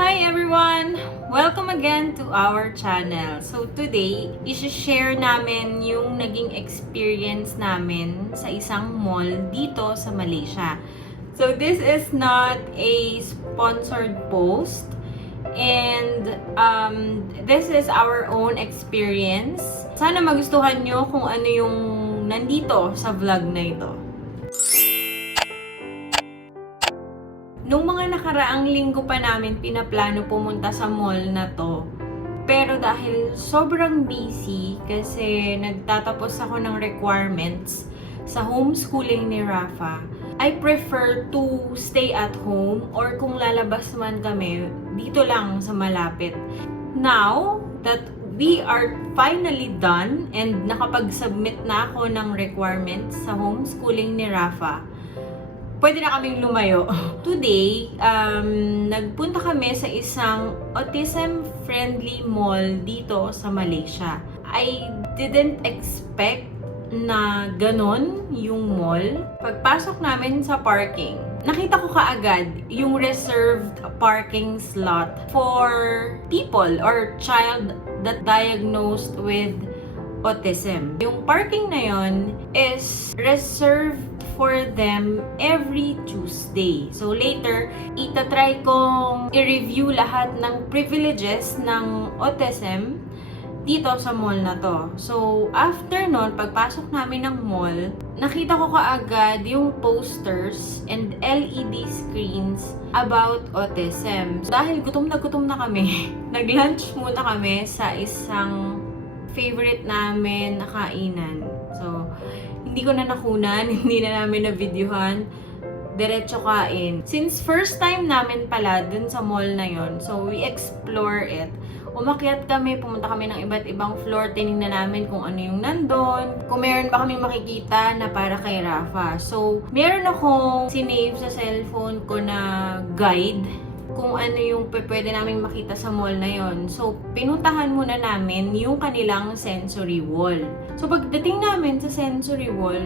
Hi everyone! Welcome again to our channel. So today, i-share namin yung naging experience namin sa isang mall dito sa Malaysia. So this is not a sponsored post and this is our own experience. Sana magustuhan nyo kung ano yung nandito sa vlog na ito. Nung mga nakaraang linggo pa namin pinaplano pumunta sa mall na to. Pero dahil sobrang busy kasi nagtatapos ako ng requirements sa homeschooling ni Rafa, I prefer to stay at home or kung lalabas man kami, dito lang sa malapit. Now that we are finally done and nakapag-submit na ako ng requirements sa homeschooling ni Rafa, pwede na kaming lumayo. Today, nagpunta kami sa isang autism-friendly mall dito sa Malaysia. I didn't expect na ganon yung mall. Pagpasok namin sa parking, nakita ko kaagad yung reserved parking slot for people or child that diagnosed with autism. Yung parking na yon is reserved for them every Tuesday. So later, itatry kong i-review lahat ng privileges ng autism dito sa mall na to. So after nun, pagpasok namin ng mall, nakita ko kaagad yung posters and LED screens about autism. So, dahil gutom na kami, nag-lunch muna kami sa isang favorite namin na kainan. So, hindi ko na nakunan, hindi na namin na-videohan, diretso kain. Since first time namin pala dun sa mall na yon, so we explore it. Umakyat kami, pumunta kami ng iba't ibang floor, tinignan namin kung ano yung nandun, kung meron ba kaming makikita na para kay Rafa. So, meron akong sinave sa cellphone ko na guide kung ano yung pwede namin makita sa mall na yon. So, pinuntahan muna namin yung kanilang sensory wall. So, pagdating namin sa sensory wall,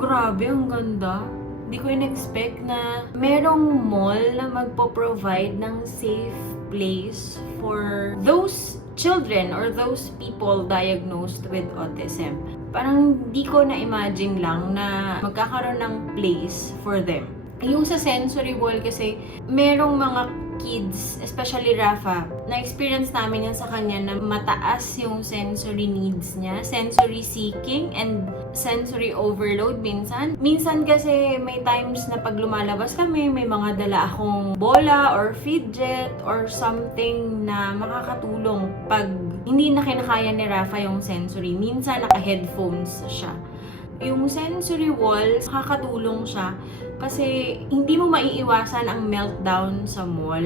grabe, ang ganda. Hindi ko in-expect na merong mall na magpo-provide ng safe place for those children or those people diagnosed with autism. Parang di ko na-imagine lang na magkakaroon ng place for them. Yung sa sensory wall kasi, merong mga kids, especially Rafa, na-experience namin yan sa kanya na mataas yung sensory needs niya, sensory seeking and sensory overload minsan. Minsan kasi may times na pag lumalabas kami, may mga dala akong bola or fidget or something na makakatulong pag hindi na kinakaya ni Rafa yung sensory. Minsan naka-headphones siya. Yung sensory wall, nakakatulong siya kasi hindi mo maiiwasan ang meltdown sa mall,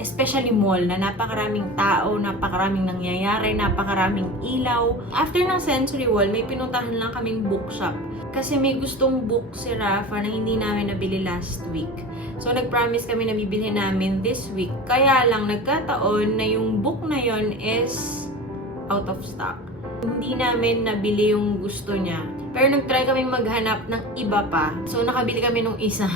especially mall na napakaraming tao, napakaraming nangyayari, napakaraming ilaw. After ng sensory wall, may pinuntahan lang kaming bookshop kasi may gustong book si Rafa na hindi namin nabili last week. So nag-promise kami na bibili namin this week. Kaya lang nagkataon na yung book na yon is out of stock. Hindi namin nabili yung gusto niya. Pero nag-try kaming maghanap ng iba pa. So, nakabili kami nung isa.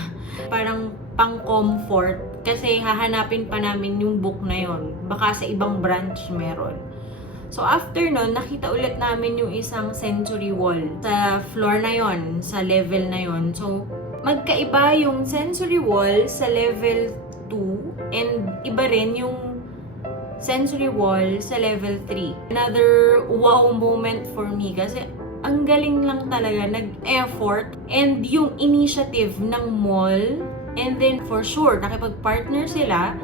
Parang pang-comfort. Kasi hahanapin pa namin yung book na yon. Baka sa ibang branch meron. So, after nun, nakita ulit namin yung isang sensory wall. Sa floor na yon, sa level na yon. So, magkaiba yung sensory wall sa level 2. And iba rin yung sensory wall sa level 3. Another wow moment for me kasi ang galing lang talaga, nag-effort and yung initiative ng mall, and then for sure, nakipag-partner sila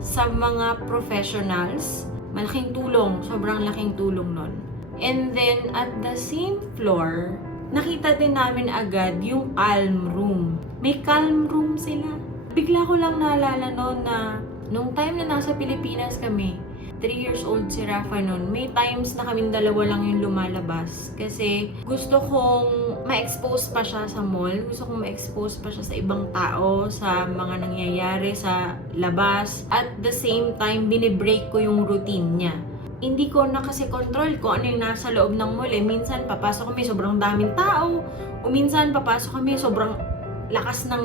sa mga professionals. Malaking tulong, sobrang laking tulong nun. And then at the same floor, nakita din namin agad yung calm room. May calm room sila. Bigla ko lang naalala noon na nung time na nasa Pilipinas kami, 3 years old si Rafa nun, may times na kaming dalawa lang yung lumalabas. Kasi gusto kong ma-expose pa siya sa mall. Gusto kong ma-expose pa siya sa ibang tao, sa mga nangyayari sa labas. At the same time, binibreak ko yung routine niya. Hindi ko na kasi control kung ano yung nasa loob ng mall. Minsan papasok kami, sobrang daming tao. O minsan papasok kami, sobrang lakas ng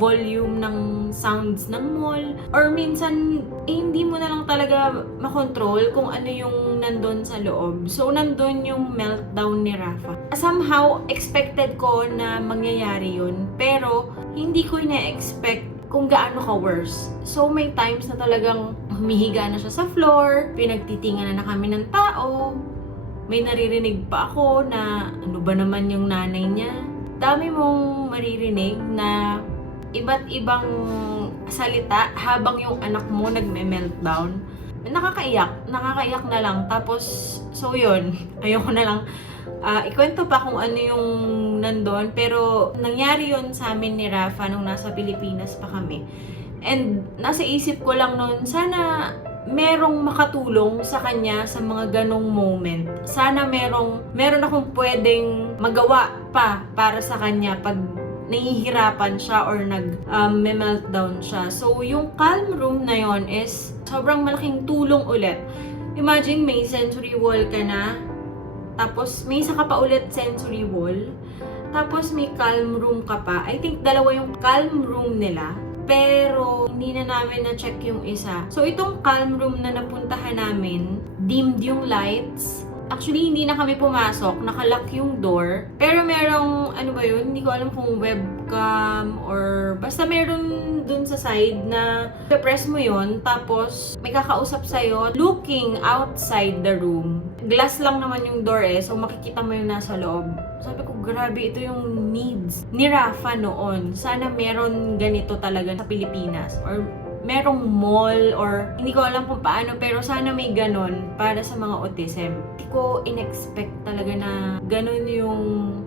volume ng sounds ng mall. Or minsan, hindi mo na lang talaga makontrol kung ano yung nandun sa loob. So, nandun yung meltdown ni Rafa. Somehow, expected ko na mangyayari yun. Pero, hindi ko na-expect kung gaano ka worse. So, may times na talagang humihiga na siya sa floor, pinagtitingan na kami ng tao, may naririnig pa ako na ano ba naman yung nanay niya. Dami mong maririnig na iba't ibang salita habang yung anak mo nagme-meltdown. Nakakaiyak na lang. Tapos, so yun, ayoko na lang ikwento pa kung ano yung nandun. Pero, nangyari yun sa amin ni Rafa nung nasa Pilipinas pa kami. And, nasa isip ko lang nun, sana merong makatulong sa kanya sa mga ganong moment. Sana meron akong pwedeng magawa pa para sa kanya pag nahihirapan siya or nag-meltdown siya. So, yung calm room na yon is sobrang malaking tulong ulit. Imagine may sensory wall ka na, tapos may isa ka pa ulit sensory wall, tapos may calm room ka pa. I think dalawa yung calm room nila, pero hindi na namin na-check yung isa. So, itong calm room na napuntahan namin, dimmed yung lights. Actually, hindi na kami pumasok. Nakalock yung door. Pero merong, ano ba yun? Hindi ko alam kung webcam or basta meron dun sa side na press mo yun. Tapos, may kakausap sa'yo looking outside the room. Glass lang naman yung door so makikita mo yung nasa loob. Sabi ko, grabe, ito yung needs ni Rafa noon. Sana meron ganito talaga sa Pilipinas. Or merong mall or hindi ko alam kung paano, pero sana may ganon para sa mga autism. Hindi ko in-expect talaga na ganon yung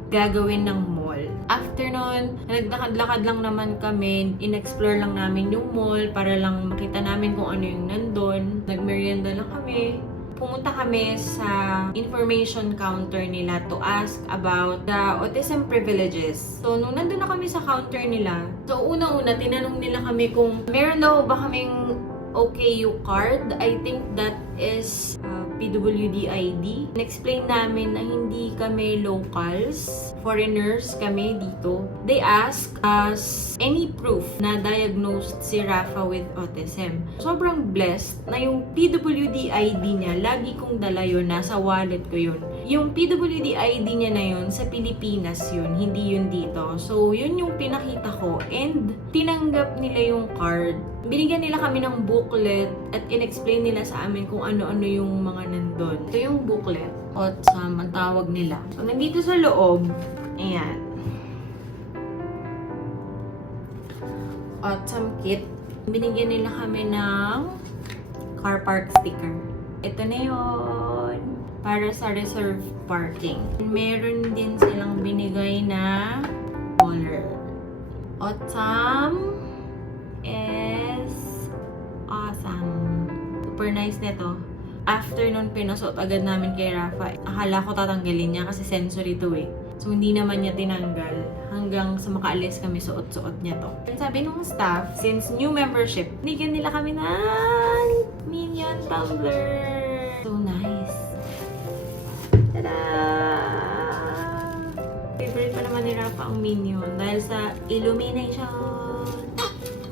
gagawin ng mall. After nun, naglakad-lakad lang naman kami, in-explore lang namin yung mall para lang makita namin kung ano yung nandun. Nagmerienda lang kami. Pumunta kami sa information counter nila to ask about the autism privileges. So, nung nandun na kami sa counter nila, so unang-una, tinanong nila kami kung meron daw ba kaming OKU card. I think that is PWD ID. In-explain namin na hindi kami locals, foreigners kami dito. They ask us any proof na diagnosed si Rafa with autism. Sobrang blessed na yung PWD ID niya, lagi kong dala yun, nasa wallet ko yun. Yung PWD ID niya na yun, sa Pilipinas yun, hindi yun dito. So, yun yung pinakita ko and tinanggap nila yung card. Binigyan nila kami ng booklet at in-explain nila sa amin kung ano-ano yung mga nandun. Ito yung booklet, OTSAM ang tawag nila. So, nandito sa loob, ayan, OTSAM kit. Binigyan nila kami ng car park sticker. Ito na yun, para sa reserve parking. Meron din silang binigay na collar. OTSAM is awesome. Super nice nito. After nun, pinasuot agad namin kay Rafa. Akala ko tatanggalin niya kasi sensory to eh. So, hindi naman niya tinanggal hanggang sa makaalis kami, suot-suot niya to. Sabi nung staff, since new membership, binigyan nila kami ng Minion tumbler. So nice. Tada! Favorite pa naman ni Rafa ang Minion dahil sa illumination.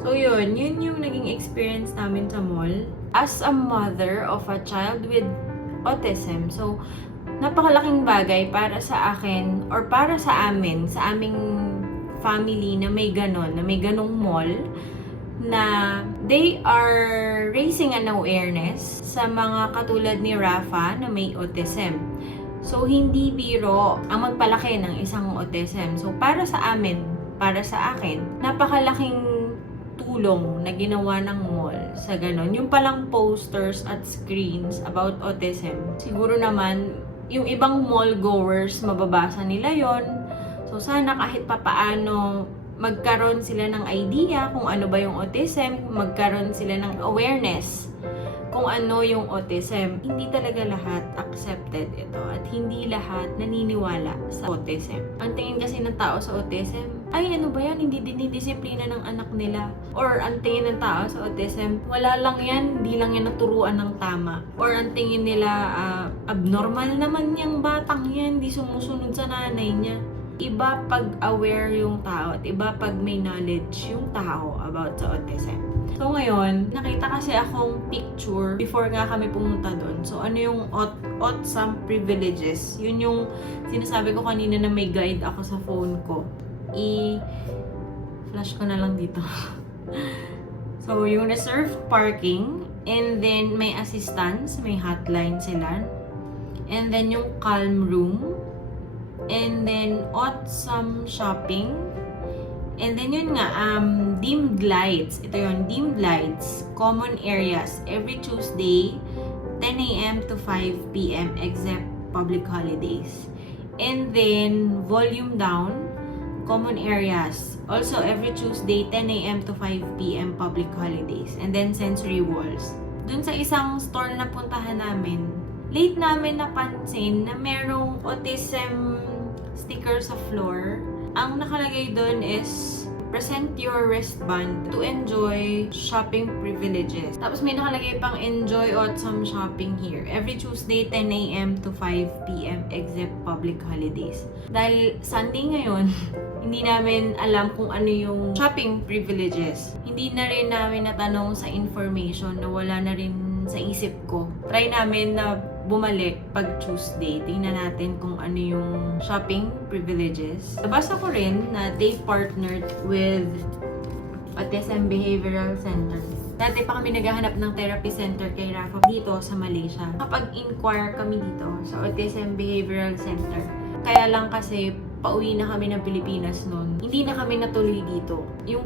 So yun yung naging experience namin sa mall. As a mother of a child with autism, so napakalaking bagay para sa akin or para sa amin, sa aming family na may ganong mall, na they are raising an awareness sa mga katulad ni Rafa na may autism. So, hindi biro ang magpalaki ng isang autism. So, para sa amin, para sa akin, napakalaking tulong na ginawa ng mall sa ganon. Yung palang posters at screens about autism. Siguro naman, yung ibang mall goers, mababasa nila yon. So, sana kahit papaano magkaroon sila ng idea kung ano ba yung autism, magkaroon sila ng awareness kung ano yung autism. Hindi talaga lahat accepted ito at hindi lahat naniniwala sa autism. Ang tingin kasi ng tao sa autism, ay ano ba yan, hindi dinidisiplina ng anak nila. Or ang tingin ng tao sa autism, wala lang yan, hindi lang yan naturuan ng tama. Or ang tingin nila, abnormal naman yung batang yan, hindi sumusunod sa nanay niya. iba pag aware yung tao at iba pag may knowledge yung tao about sa autism. So ngayon, nakita kasi akong picture before nga kami pumunta doon. So ano yung autism privileges? Yun yung sinasabi ko kanina na may guide ako sa phone ko. I-flash ko na lang dito. So yung reserved parking, and then may assistance, may hotline sila. And then yung calm room, and then autism shopping. And then yun nga, dimmed lights. Ito yun, dimmed lights, common areas, every Tuesday, 10 a.m. to 5 p.m. except public holidays. And then, volume down, common areas, also every Tuesday, 10 a.m. to 5 p.m. public holidays. And then, sensory walls. Dun sa isang store na napuntahan namin, late namin napansin na merong autism sticker sa floor. Ang nakalagay doon is, present your wristband to enjoy shopping privileges. Tapos may nakalagay pang enjoy autumn shopping here. Every Tuesday, 10 a.m. to 5 p.m. except public holidays. Dahil Sunday ngayon, hindi namin alam kung ano yung shopping privileges. Hindi na rin namin natanong sa information na wala na rin sa isip ko. Try namin na bumalik pag Tuesday. Tingnan natin kung ano yung shopping privileges. Nabasa ko rin na they partnered with Autism Behavioral Center. Dati pa kami naghahanap ng therapy center kay Rafa dito sa Malaysia. Kapag inquire kami dito sa Autism Behavioral Center, kaya lang kasi pauwi na kami ng Pilipinas noon. Hindi na kami natuloy dito. Yung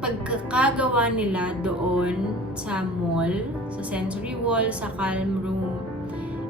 pagkakagawa nila doon sa mall, sa sensory wall, sa calm room,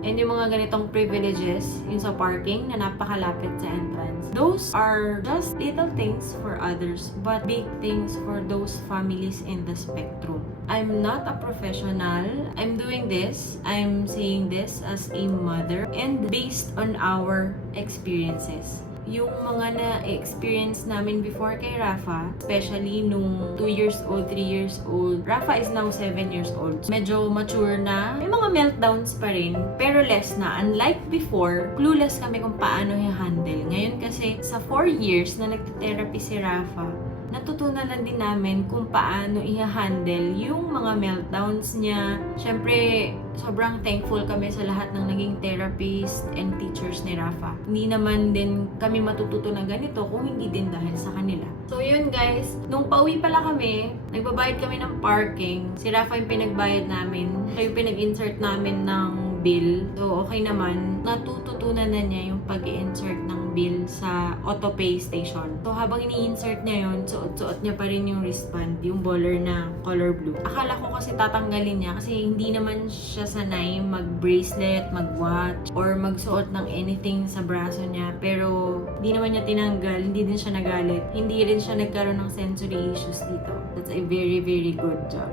and yung mga ganitong privileges, yung sa parking na napakalapit sa entrance. Those are just little things for others, but big things for those families in the spectrum. I'm not a professional. I'm doing this. I'm saying this as a mother and based on our experiences. Yung mga na-experience namin before kay Rafa, especially nung 2 years old, 3 years old. Rafa is now 7 years old. Medyo mature na. May mga meltdowns pa rin, pero less na. Unlike before, clueless kami kung paano i-handle. Ngayon kasi, sa 4 years na nagte-therapy si Rafa, natutunan na din namin kung paano i-handle yung mga meltdowns niya. Siyempre, sobrang thankful kami sa lahat ng naging therapist and teachers ni Rafa. Hindi naman din kami matututo ng ganito kung hindi din dahil sa kanila. So yun guys, nung pauwi pala kami, nagbabayad kami ng parking. Si Rafa yung pinagbayad namin. Siya yung pinag-insert namin ng bill. So okay naman, natututunan na niya yung pag-insert ng bill sa auto-pay station. So habang ini-insert niya yun, suot-suot niya pa rin yung wristband, yung baller na color blue. Akala ko kasi tatanggalin niya kasi hindi naman siya sanay mag-bracelet, mag-watch, or magsuot ng anything sa braso niya. Pero hindi naman niya tinanggal, hindi din siya nagalit. Hindi rin siya nagkaroon ng sensory issues dito. That's a very, very good job.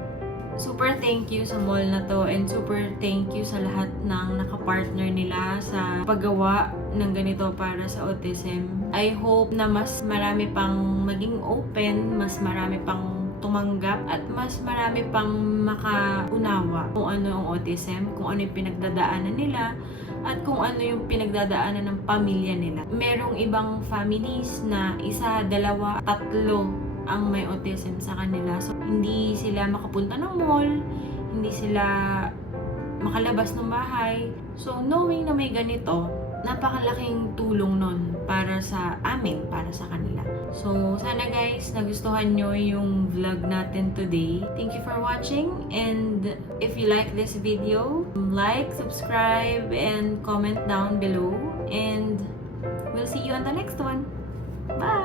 Super thank you sa mall na to and super thank you sa lahat ng nakapartner nila sa paggawa ng ganito para sa autism. I hope na mas marami pang maging open, mas marami pang tumanggap at mas marami pang makaunawa kung ano ang autism, kung ano yung pinagdadaanan nila at kung ano yung pinagdadaanan ng pamilya nila. Merong ibang families na 1, 2, 3 ang may autism sa kanila. So, hindi sila makapunta ng mall, hindi sila makalabas ng bahay. So, knowing na may ganito, napakalaking tulong nun para sa amin, para sa kanila. So, sana guys, nagustuhan nyo yung vlog natin today. Thank you for watching, and if you like this video, like, subscribe, and comment down below. And we'll see you on the next one. Bye!